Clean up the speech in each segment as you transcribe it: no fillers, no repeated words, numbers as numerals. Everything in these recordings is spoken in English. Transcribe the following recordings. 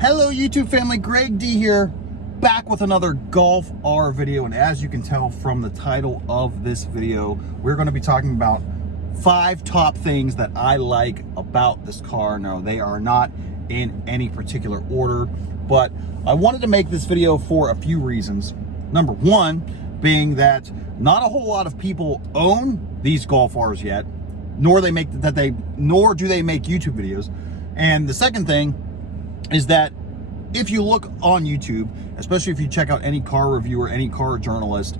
Hello YouTube family, Greg D here, back with another Golf R video. And as you can tell from the title of this video, we're going to be talking about 5 top things that I like about this car. Now, they are not in any particular order, but I wanted to make this video for a few reasons. Number one being that not a whole lot of people own these Golf Rs yet, nor do they make YouTube videos. And the second thing is that if you look on YouTube, especially if you check out any car reviewer, any car journalist,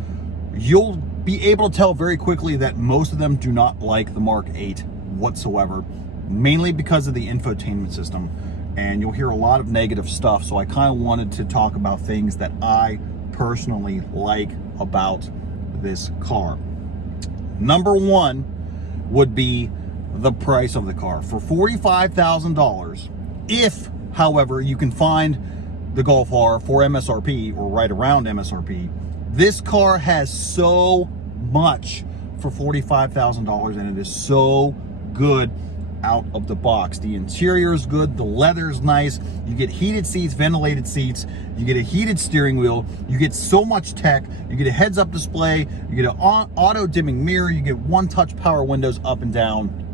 you'll be able to tell very quickly that most of them do not like the Mark 8 whatsoever, mainly because of the infotainment system. And you'll hear a lot of negative stuff. So I kind of wanted to talk about things that I personally like about this car. Number one would be the price of the car. For $45,000, if however you can find the Golf R for MSRP or right around MSRP, this car has so much for $45,000, and it is so good out of the box. The interior is good, the leather is nice, you get heated seats, ventilated seats, you get a heated steering wheel, you get so much tech, you get a heads-up display, you get an auto dimming mirror, you get one-touch power windows up and down.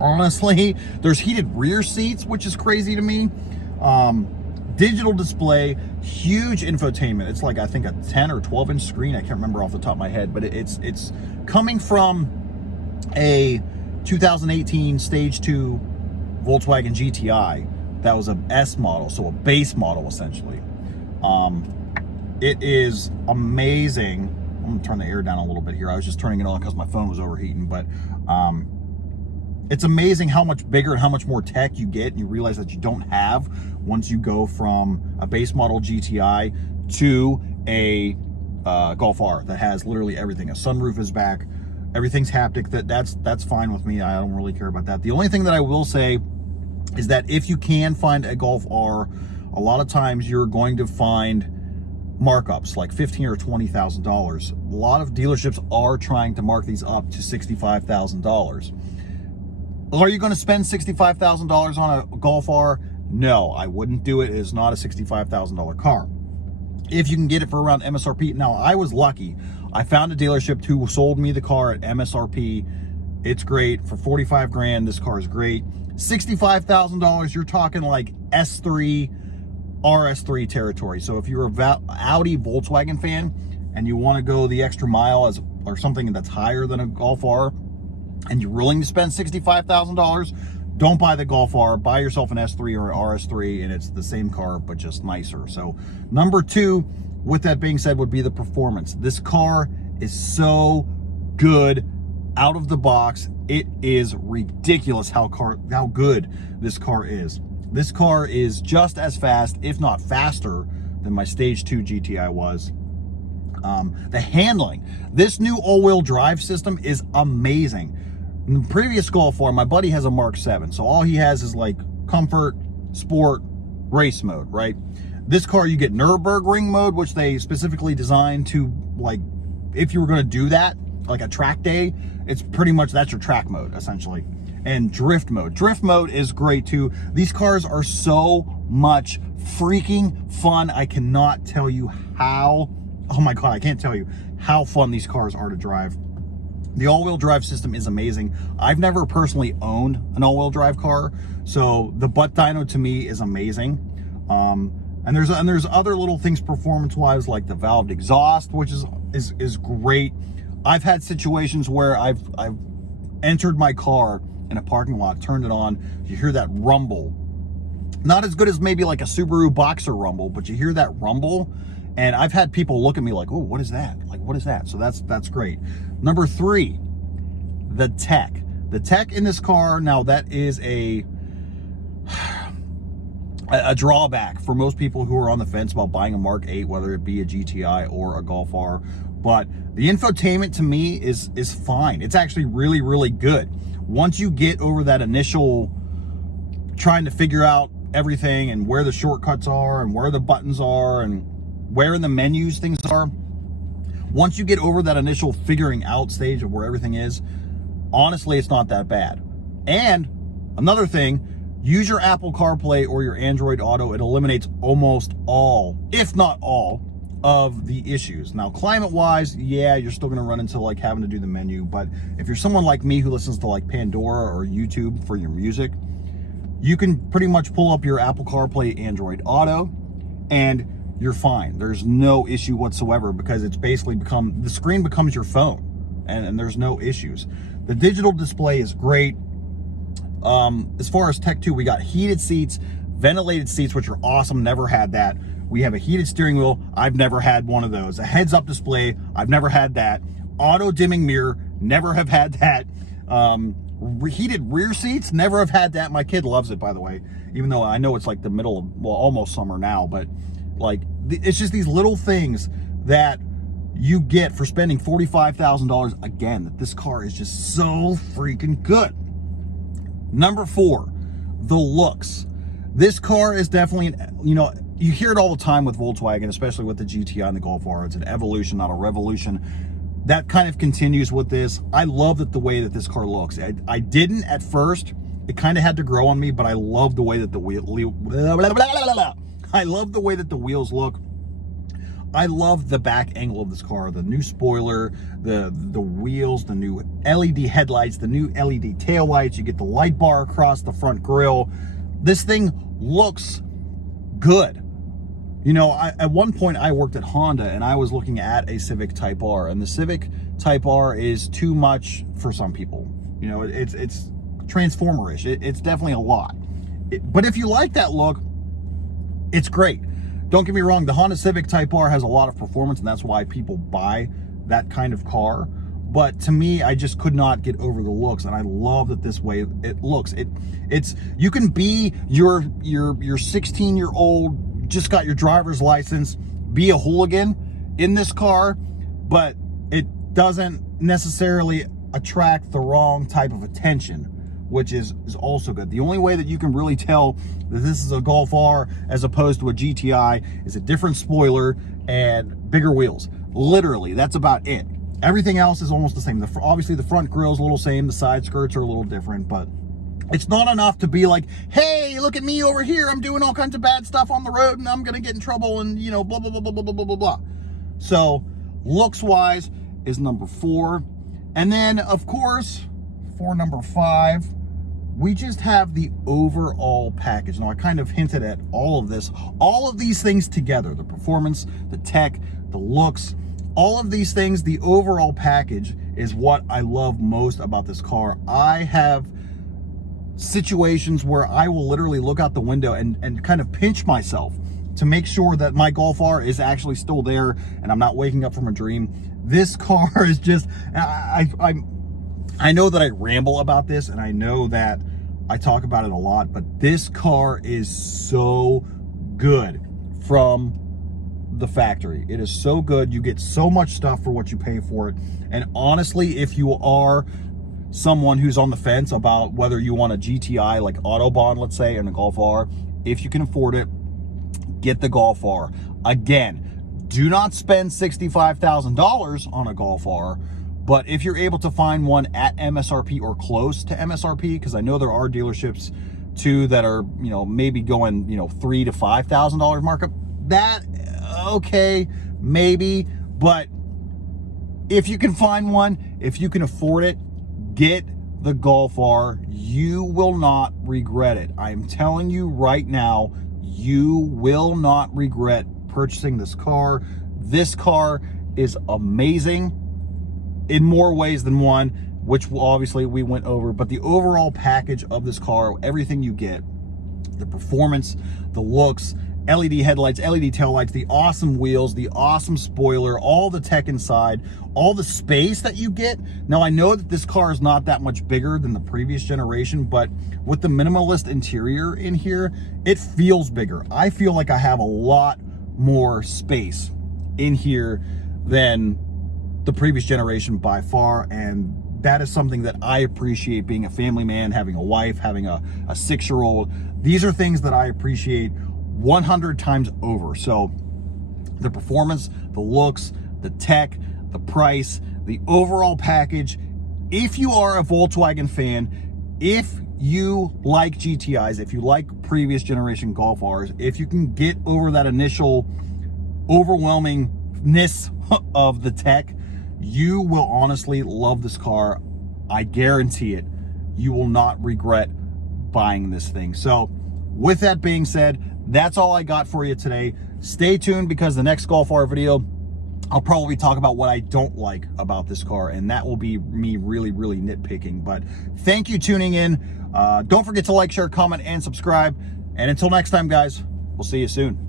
Honestly, there's heated rear seats, which is crazy to me. Digital display, huge infotainment. It's like, I think, a 10 or 12 inch screen. I can't remember off the top of my head, but it's coming from a 2018 Stage 2 Volkswagen GTI that was a S model, so a base model essentially. It is amazing. I'm gonna turn the air down a little bit here. I was just turning it on because my phone was overheating, but it's amazing how much bigger and how much more tech you get, and you realize that you don't have once you go from a base model GTI to a Golf R that has literally everything. A sunroof is back, everything's haptic. That's fine with me. I don't really care about that. The only thing that I will say is that if you can find a Golf R, a lot of times you're going to find markups like $15,000 or $20,000. A lot of dealerships are trying to mark these up to $65,000. Are you going to spend $65,000 on a Golf R? No, I wouldn't do it. It is not a $65,000 car. If you can get it for around MSRP. Now, I was lucky. I found a dealership who sold me the car at MSRP. It's great. For 45 grand, this car is great. $65,000, you're talking like S3, RS3 territory. So if you're a Audi Volkswagen fan and you want to go the extra mile or something that's higher than a Golf R, and you're willing to spend $65,000, don't buy the Golf R. Buy yourself an S3 or an RS3, and it's the same car, but just nicer. So number two, with that being said, would be the performance. This car is so good out of the box. It is ridiculous how good this car is. This car is just as fast, if not faster, than my Stage 2 GTI was. The handling, this new all-wheel drive system is amazing. In the previous Golf R, my buddy has a Mark 7, so all he has is like comfort, sport, race mode, right? This car, you get Nürburgring mode, which they specifically designed to, like, if you were going to do that, like a track day, it's pretty much, that's your track mode, essentially. And drift mode. Drift mode is great, too. These cars are so much freaking fun. I cannot tell you how, oh my God, I can't tell you how fun these cars are to drive. The all-wheel drive system is amazing. I've never personally owned an all-wheel drive car, so the butt dyno to me is amazing. And there's other little things performance-wise, like the valved exhaust, which is great. I've had situations where I've entered my car in a parking lot, turned it on, you hear that rumble. Not as good as maybe like a Subaru Boxer rumble, but you hear that rumble. And I've had people look at me like, oh, what is that? Like, what is that? So that's great. Number three, the tech. The tech in this car, now that is a drawback for most people who are on the fence about buying a Mark 8, whether it be a GTI or a Golf R. But the infotainment to me is fine. It's actually really, really good. Once you get over that initial trying to figure out everything and where the shortcuts are and where the buttons are and where in the menus things are, once you get over that initial figuring out stage of where everything is, honestly, it's not that bad. And another thing, use your Apple CarPlay or your Android Auto. It eliminates almost all, if not all, of the issues. Now, climate-wise, yeah, you're still going to run into like having to do the menu, but if you're someone like me who listens to like Pandora or YouTube for your music, you can pretty much pull up your Apple CarPlay, Android Auto, and you're fine. There's no issue whatsoever because it's basically the screen becomes your phone, and there's no issues. The digital display is great. As far as tech too, we got heated seats, ventilated seats, which are awesome. Never had that. We have a heated steering wheel. I've never had one of those. A heads-up display. I've never had that. Auto-dimming mirror. Never have had that. Heated rear seats. Never have had that. My kid loves it, by the way. Even though I know it's like the middle of, well, almost summer now. But like, it's just these little things that you get for spending $45,000. Again, that this car is just so freaking good. Number 4, the looks. This car is definitely, you know, you hear it all the time with Volkswagen, especially with the GTI and the Golf R. It's an evolution, not a revolution. That kind of continues with this. I love that the way that this car looks. I didn't at first. It kind of had to grow on me, but I love the way that I love the way that the wheels look. I love the back angle of this car, the new spoiler, the wheels, the new LED headlights, the new LED taillights. You get the light bar across the front grille. This thing looks good. You know, at one point I worked at Honda and I was looking at a Civic Type R, and the Civic Type R is too much for some people. You know, it's Transformer-ish. It's definitely a lot. But if you like that look, it's great. Don't get me wrong, the Honda Civic Type R has a lot of performance, and that's why people buy that kind of car. But to me, I just could not get over the looks, and I love that this way it looks. It's you can be your 16-year-old, just got your driver's license, be a hooligan in this car, but it doesn't necessarily attract the wrong type of attention, which is also good. The only way that you can really tell that this is a Golf R as opposed to a GTI is a different spoiler and bigger wheels. Literally, that's about it. Everything else is almost the same. Obviously, the front grille is a little same. The side skirts are a little different, but it's not enough to be like, hey, look at me over here. I'm doing all kinds of bad stuff on the road, and I'm going to get in trouble, and, you know, blah, blah, blah, blah, blah, blah, blah, blah. So, looks-wise is number 4. And then, of course, for number 5, we just have the overall package. Now, I kind of hinted at all of this. All of these things together, the performance, the tech, the looks, all of these things, the overall package is what I love most about this car. I have situations where I will literally look out the window and kind of pinch myself to make sure that my Golf R is actually still there and I'm not waking up from a dream. This car is just, I know that I ramble about this, and I know that I talk about it a lot, but this car is so good from the factory. It is so good. You get so much stuff for what you pay for it. And honestly, if you are someone who's on the fence about whether you want a GTI like Autobahn, let's say, and a Golf R, if you can afford it, get the Golf R. Again, do not spend $65,000 on a Golf R. But if you're able to find one at MSRP or close to MSRP, because I know there are dealerships too that are, you know, maybe going, you know, $3,000 to $5,000 markup, that, okay, maybe. But if you can find one, if you can afford it, get the Golf R. You will not regret it. I'm telling you right now, you will not regret purchasing this car. This car is amazing in more ways than one, which obviously we went over, but the overall package of this car, everything you get, the performance, the looks, LED headlights, LED taillights, the awesome wheels, the awesome spoiler, all the tech inside, all the space that you get. Now, I know that this car is not that much bigger than the previous generation, but with the minimalist interior in here, it feels bigger. I feel like I have a lot more space in here than the previous generation by far, and that is something that I appreciate, being a family man, having a wife, having a 6-year-old. These are things that I appreciate 100 times over. So the performance, the looks, the tech, the price, the overall package. If you are a Volkswagen fan, if you like GTIs, if you like previous generation Golf Rs, if you can get over that initial overwhelmingness of the tech, you will honestly love this car. I guarantee it. You will not regret buying this thing. So with that being said, that's all I got for you today. Stay tuned, because the next Golf R video, I'll probably talk about what I don't like about this car, and that will be me really nitpicking. But thank you tuning in. Don't forget to like, share, comment, and subscribe. And until next time, guys, we'll see you soon.